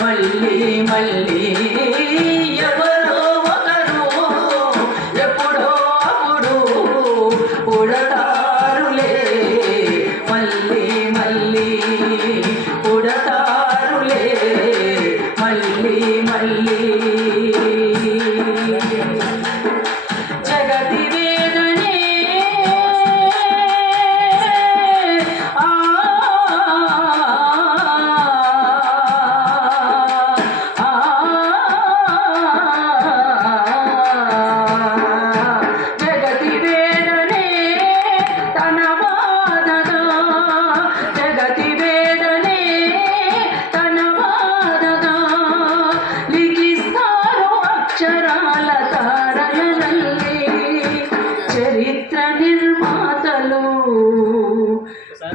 మళ్ళీ మళ్ళీ ఎవరో ఒకరు ఎప్పుడో అప్పుడు పుడతారులే మళ్ళీ మళ్ళీ పుడతారులే మళ్ళీ మళ్ళీ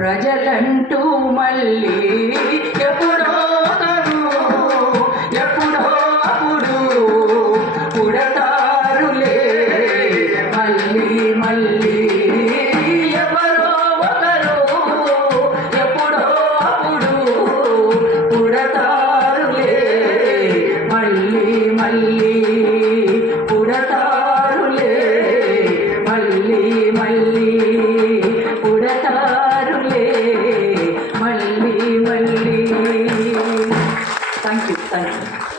ప్రజలంటూ మళ్ళీ ఎప్పుడో ఒకరు ఎప్పుడో అప్పుడు పుడతారులే. మళ్ళీ మళ్ళీ ఎవరో ఒకరు ఎప్పుడో అప్పుడు పుడతారులే మళ్ళీ పుడతారులే. మళ్ళీ మళ్ళీ 嗯